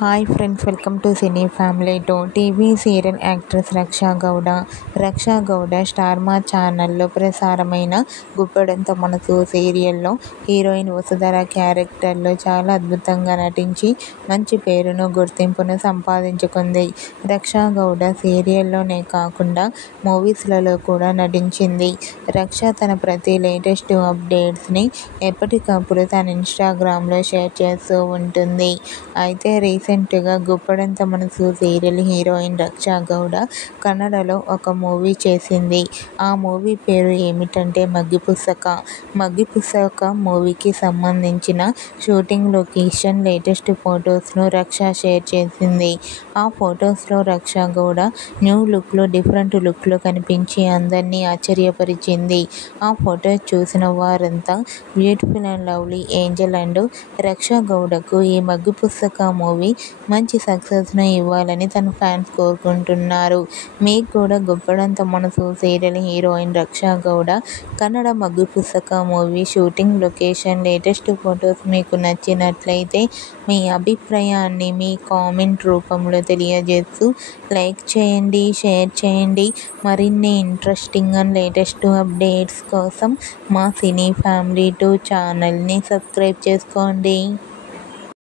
Hi friends, welcome to cine family two. TV serial actress Raksha Gowda. Raksha Gowda Star Maa ఛానల్లో ప్రసారమైన గుప్పెడంత మనసు సీరియల్లో హీరోయిన్ వసుధర క్యారెక్టర్లో చాలా అద్భుతంగా నటించి మంచి పేరును, గుర్తింపును సంపాదించుకుంది. రక్షా గౌడ సీరియల్లోనే కాకుండా మూవీస్లలో కూడా నటించింది. రక్ష తన ప్రతి లేటెస్ట్ అప్డేట్స్ని ఎప్పటికప్పుడు తన ఇన్స్టాగ్రామ్లో షేర్ చేస్తూ ఉంటుంది. అయితే రీసెంట్గా గుప్పెడంత మనసు సీరియల్ హీరోయిన్ రక్షా గౌడ కన్నడలో ఒక మూవీ చేసింది. ఆ మూవీ పేరు ఏమిటంటే మగ్గిపుసక. మగ్గిపుసక మూవీకి సంబంధించిన షూటింగ్ లొకేషన్ లేటెస్ట్ ఫొటోస్ను రక్ష షేర్ చేసింది. ఆ ఫొటోస్లో రక్షా గౌడ న్యూ లుక్లో, డిఫరెంట్ లుక్లో కనిపించి అందరినీ ఆశ్చర్యపరిచింది. ఆ ఫొటోస్ చూసిన వారంతా beautiful and lovely angel and Raksha గౌడకు ఈ మగ్గిపుసక మూవీ మంచి సక్సెస్ను ఇవ్వాలని తన ఫ్యాన్స్ కోరుకుంటున్నారు. మీకు కూడా గుప్పెడంత మనసు సీరియల్ హీరోయిన్ రక్షా గౌడ కన్నడ మగ్గిపుసక movie shooting location latest photos మీకు నచ్చినట్లయితే మీ అభిప్రాయాన్ని మీ కామెంట్ రూపంలో తెలియజేస్తూ లైక్ చేయండి, షేర్ చేయండి. మరిన్ని ఇంట్రెస్టింగ్ అండ్ లేటెస్ట్ అప్డేట్స్ కోసం మా సినీ ఫ్యామిలీ 2 ఛానల్ని సబ్స్క్రైబ్ చేసుకోండి.